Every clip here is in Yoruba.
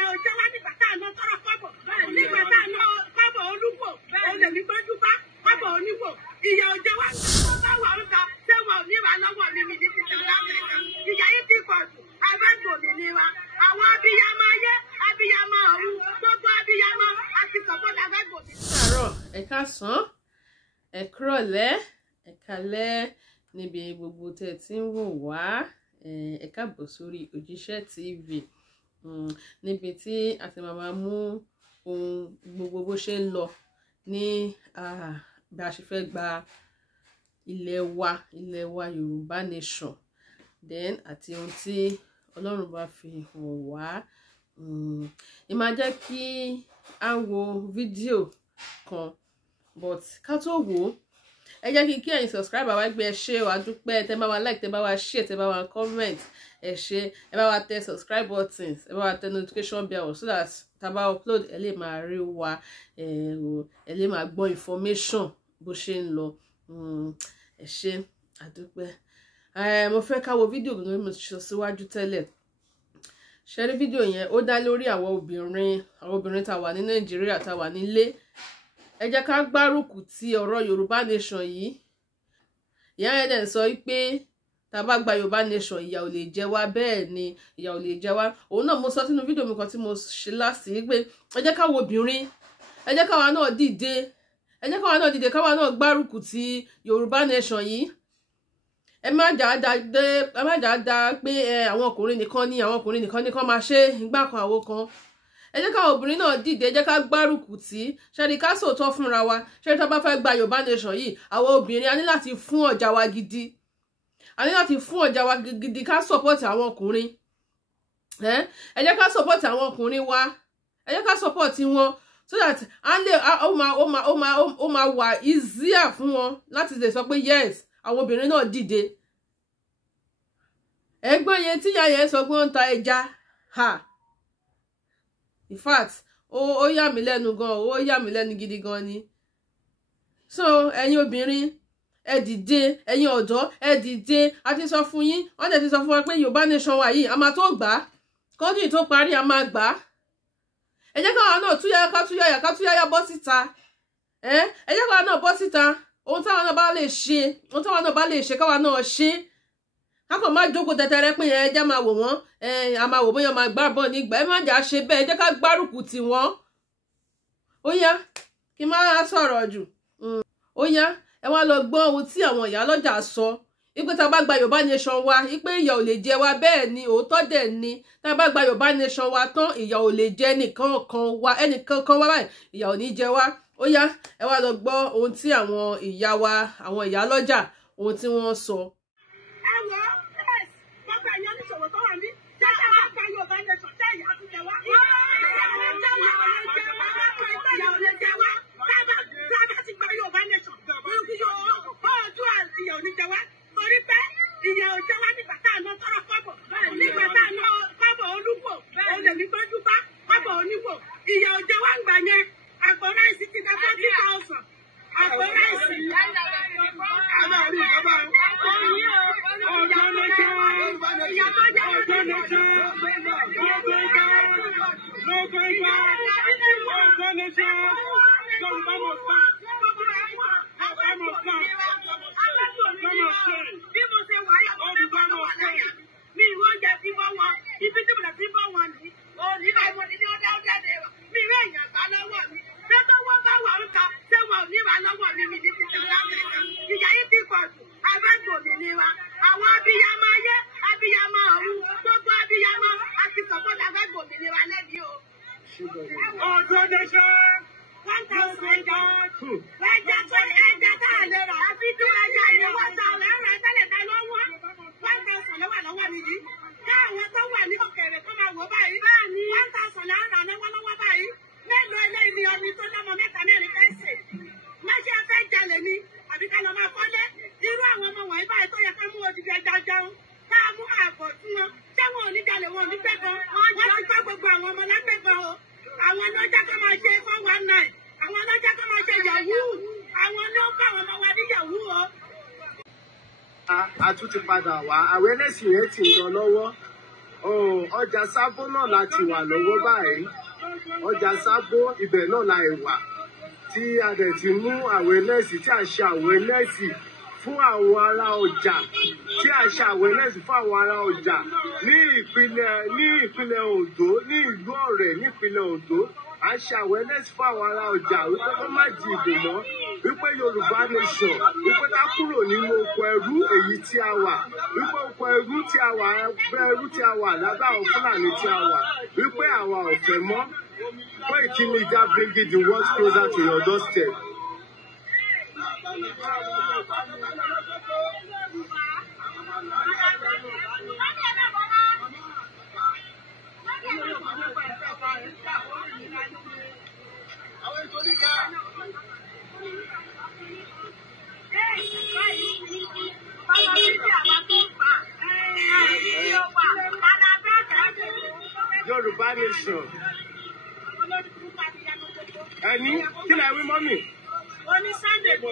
Iyaloja wá nígbà tá ná tọrọ kọ́bọ̀. Nígbà tá ná kọ́bọ̀ olúgbò. Ó lè ní gbójú bá kọ́bọ̀ onígbò. Iyaloja wá bá wà ń ta ṣé wọn ò ní ra lọ́wọ́ mi ní ti tẹ̀lé Áfíríkà. Ìyá yìí ti pọ̀ jù. Abẹ́gbò mi ni wa. Àwọn abiyamọ ayé, abiyamọ ọ̀run, gbogbo abiyamọ àti sọ̀kọ́dà abẹ́gbò mi. Káàárọ̀, ẹ káàsán, ẹ kúrọ̀lẹ́, ẹ kálẹ́ níbi gbogbo tẹ́ tí ń wò wá. Ẹ káàbọ̀ sórí Òjíṣẹ́ TV. Níbi tí a ti máa mú ohun gbogbo bó ṣe ń lọ ní bí a ṣe fẹ́ gba ilẹ̀ wa Yorùbá nation, then àti ohun tí Ọlọ́run bá fi hàn wá. Ẹ máa jẹ́ kí a wo fídíò kan, but ká tó wò ó, ẹ jẹ́ kí ẹ̀yin subscribe wa gbé ẹ ṣé o, àdúpẹ́, tẹ́ bá wa like, tẹ́ bá wa share, tẹ́ bá wa comment, ẹ ṣé, ẹ bá wa tẹ subscribe buttons, ẹ bá wa tẹ notification bell so that tá bá upload ẹ lè máa rí wa, ẹ lè máa gbọ́ information bó ṣe ń lọ. Ẹ ṣé, àdúpẹ́. Mo fẹ́ ká wo fídíò bí mo ti sọ síwájú tẹ́lẹ̀. Ṣé rí fídíò yẹn, ó dá lórí àwọn obìnrin tá wà ní Nàìjíríà, tá wà nílé. Ẹ jẹ́ ká gbárùkù ti ọ̀rọ̀ Yorùbá nation yìí. Ìyá yẹn dẹ̀ sọ pé tá bá gba Yorùbá nation, ìyà ò lè jẹ wá. Bẹ́ẹ̀ ni, ìyà ò lè jẹ wá. Òun náà mo sọ sínú fídíò mi kan tí mo ṣe last pé ẹ jẹ́ ká wo obìnrin, ẹ jẹ́ káwa náà dìde, káwa náà gbárùkù ti Yorùbá nation yìí. Ẹ má jà dá pé àwọn ọkùnrin nìkan ni kán máa ṣe ìgbà kan àwo kan. Ẹ jẹ́ ká obìnrin náà dìde, ẹ jẹ́ ká gbárùkù tí ṣẹ́ni ká sòótọ́ fúnra wa. Ṣẹ́ni tá bá fẹ́ gba Yorùbá nation yìí, àwọn obìnrin a ní láti fún ọjà wa gidi, ká support àwọn ọkùnrin. Ẹ jẹ́ ká support àwọn ọkùnrin wa, ẹ jẹ́ ká support wọn so that ó máa wà easier fún wọn láti lè sọ pé yes, àwọn obìnrin náà dìde. Ẹgbọ́n yẹn tí ìyá yẹn sọ pé ó ń ta ẹja, in fact ó yà mí lẹ́nu gan, ó yà mí lẹ́nu gidi gan ni. So ẹ̀yin obìnrin ẹ dìde, ẹ̀yin ọ̀dọ́ ẹ dìde. A ti sọ fún yín, wọ́n dẹ̀ ti sọ fún wa pé Yorùbá nation wa yìí a máa tó gbà á, kọ́dún tó parí a máa gbà á. Ẹ jẹ́ káwa náà túyáyá bọ́ síta. Ẹ jẹ́ káwa náà bọ́ síta. Ohun táwa náà bá lè ṣe káwa náà ṣe. Ká kàn má jókòó tẹ́tẹ́rẹ́ pé ẹ jẹ́ máa wò wọ́n, a máa wò bóyá máa gbá bọ́ nígbà. Ẹ má jà ṣe bẹ́ẹ̀, ẹ jẹ́ ká gbárùkù tì wọ́n. Ó yá, kí n má sọ̀rọ̀ jù. Ó yá, ẹ wá lọ gbọ́ ohun tí àwọn Iyaloja sọ. Ipe tá bá gba Yorùbá nation wa, ipe ìyà ò lè jẹ wá. Bẹ́ẹ̀ ni, òótọ́ dẹ̀ ni. Tá bá gba Yorùbá nation wa tán, ìyà ò lè jẹ ẹnìkan kan wá báyìí, ìyà ò ní jẹ wá. Ó yá, ẹ wá lọ gbọ́ ohun tí àwọn ìyá wa, àwọn Iyaloja, ohun tí wọ́n sọ. A tún ti padà wá, awareness yẹn ti ń lọ lọ́wọ́. ọjà Sabo náà láti wà lọ́wọ́ báyìí. Ọjà Sabo ibẹ̀ náà la wà tí a dẹ̀ ti mú awareness tí a ṣe awareness fún àwọn ará ọjà fún àwọn ará ọjà ní ìpínlẹ̀ Ondo, ní ìlú Ọ̀rẹ́ ní ìpínlẹ̀ Ondo. À ń ṣe awareness fún àwọn ará ọjà wípé kó má di ìbò mọ́, wípé Yorùbá nation, wípé ká kúrò nínú oko ẹrú èyí tí a wà, wípé oko ẹrú tí a wà, ẹgbẹ́ ẹrú tí a wà lábẹ́ àwọn Fúlàní tí a wà, wípé àwa ò fẹ́ mọ́. Koiki Media bringing the world closer to your doorstep. Yoruba nation. Ẹni kí lẹ wí mọ́mì? Oní Sunday tó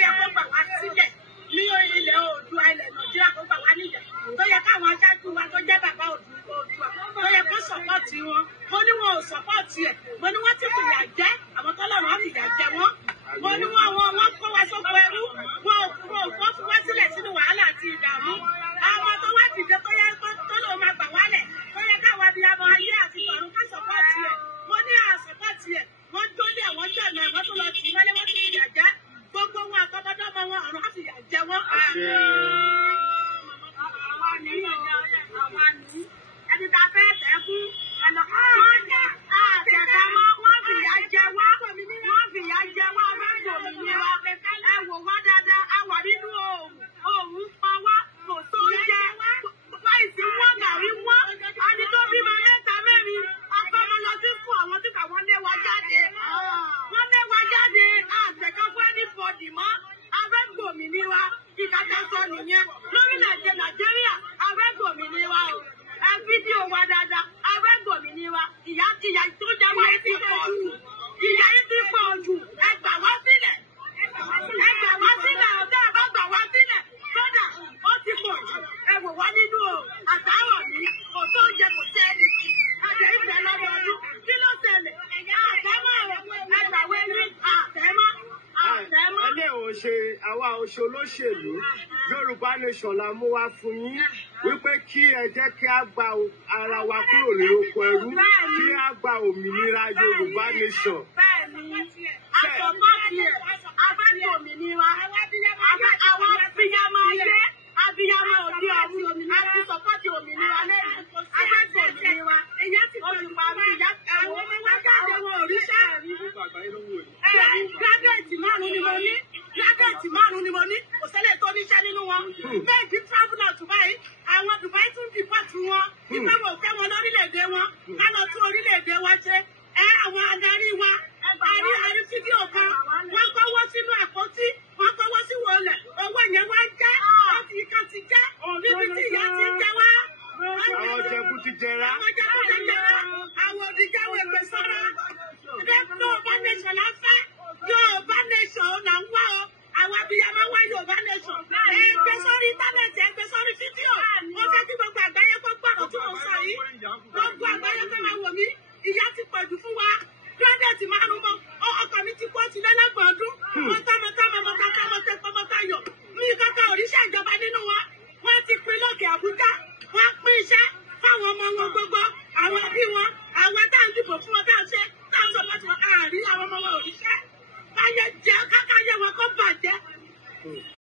yẹ kó gbà wá sílẹ̀ ní ilẹ̀ Oòduà ilẹ̀ Nàìjíríà kó gbà wá níjà. Tó yẹ káwọn aṣáájú wa tó jẹ́ bàbá Oòduà tó yẹ kó sọ̀pọ̀tì wọn. Mo ní wọn ò sọ̀pọ̀tì ẹ̀. Mo ní wọ́n ti fìyà jẹ àwọn tọ́lọ́run á fìyà jẹ wọ́n. Mo ní wọ́n kó wa sóko ẹrú. Wọ́n fi wá sílẹ̀ sínú wàhálà àti ìdààmú. Àwọn tó wá dìde tó yẹ tó lòun máa gbà wálẹ̀. Tó yẹ káwọn abiyamọ ayé àti ọ̀run ká sọ̀pọ̀tì ẹ̀. Mo ní àsọ̀pọ̀tì ẹ̀. Wọ́n jólé àwọn jọ̀nà wọ́n tó lọ tì í wọlé wọ́n tó fìyà jẹ. Gbogbo wọn àtọmọdọ́mọ wọn ọ̀run á fìyà jẹ wọ́n. Ẹni tá a fẹ́ tẹ̀ fún ẹ̀nà àtẹ̀tẹ̀ wọ́n fìyà jẹ wọ́n. Wọ́n fìyà jẹ wọ́n gbòmìnira. Ẹ wò wá dáadáa, a wà nínú òòrùn pa wá, kò tó jẹ. Láìsí wọ́n gàrí wọ́n. Ẹni tó bímọ mẹ́ta mẹ́rin, akọ́mọ lọ sí sùn àwọn tí kàwọn lé wa jáde. Wọ́n lé wa jáde, àtẹ̀kọ́ fún ẹni fọ̀dì mọ́. Abẹ́ gbòmìnira, ìkàtà sọ nìyẹn. Lórílẹ̀-èdè Nàìjíríà, abẹ́ gbòmìnira o. Ẹ fídíò wa dáadáa, abẹ́ gbòmìnira. Ìyà tó jẹ wá yìí ti pọ̀ jù. Ìyà yìí ti pọ̀ jù. Ẹ gbà wá sílẹ̀. Ẹ gbà wá sílẹ̀. Ọ̀dọ́ ẹ̀ bá gbà wá sílẹ̀. Kódà ó ti pọ̀ jù. Ẹ wò wá nínú àtàrọ̀ mi. Kò tó ń jẹ kò tẹ́ ẹni. Àjẹ́ ìfẹ́ lọ́dọọdún. Kí ló ṣẹlẹ̀? Àtẹ́mọ́ ẹgbàwé ní àtẹ́mọ́. Ẹlẹ́ ò ṣe àwa ò ṣe olóṣèlú. Yorùbá nation la mú wá fún yín wípé kí ẹ jẹ́ kí a gba ara wa kúrò ní oko ẹrú, kí a gba òmìnira Yorùbá nation. Bẹ́ẹ̀ni, àtọ̀mọ́tì ẹ̀, abẹ́ni òmìnira, àwọn abiyamọ ayé, abiyamọ òde ọ̀run, àti sọ̀pọ̀tì òmìnira lẹ́yìn, abẹ́ni òmìnira, èyí ti pọ̀ nípa mi, àwọn ọmọ wa jáde wọn ò ríṣẹ́. Gírádùétì márùn-ún ni mo ní, kò ṣẹlẹ̀ tó níṣẹ́ nínú wọn. Méjì travel out báyìí, àwọn Dubai tún deport wọn, nígbà wo fẹ́ wọn lórílẹ̀-èdè wọn, ká lọ tún orílẹ̀-èdè wa ṣe. Àwọn adarí wa, àrí fídíò kan, wọ́n kọ́wọ́ sínú àpótí, wọ́n kọ́wọ́ sí wọlé, owó yẹn wá ń jẹ́, wọ́n ti kan ti jẹ́, níbi tí ìyá ti ń jẹ wá. Àwọn jẹ̀bú ti jẹrà. Àwọn òdìjáwé ẹgbẹ́ sọ́ra. Yorùbá nation la fẹ́. Yorùbá nation là ń wá o. Àwọn abiyamọ wá Yorùbá nation. Ẹgbẹ́ sórí íńtánẹ́ẹ̀tì, ẹgbẹ́ sórí fídíò. Ó fẹ́ kí gbogbo àgbáyé kó gbọ́dọ̀ tí mo sọ yìí. Gbogbo àgbáyé kó máa wò mí. Ìyà ti pọ̀jù fún wa. Gírádùétì márùn-ún mọ́. Ọkọ̀ mi ti kó ti lẹ́lẹ́gbọ̀n ọdún. Mọ́tàyọ̀. Mi kankan òrìṣẹ́ ìjọba nínú wa. Wọ́n ti pín lókè Àbújá. Wọ́n pín iṣẹ́ fáwọn ọmọ wọn gbogbo. Àwọn ẹbí wọn. Àwọn tá à ń dìbò fún wọn tá à ń ṣe. Tá à ń sọ láti wọn. Àárín àwọn ọmọ wọn òrìṣẹ́. Káyé jẹ́ kákáyé wọn kó bàjẹ́.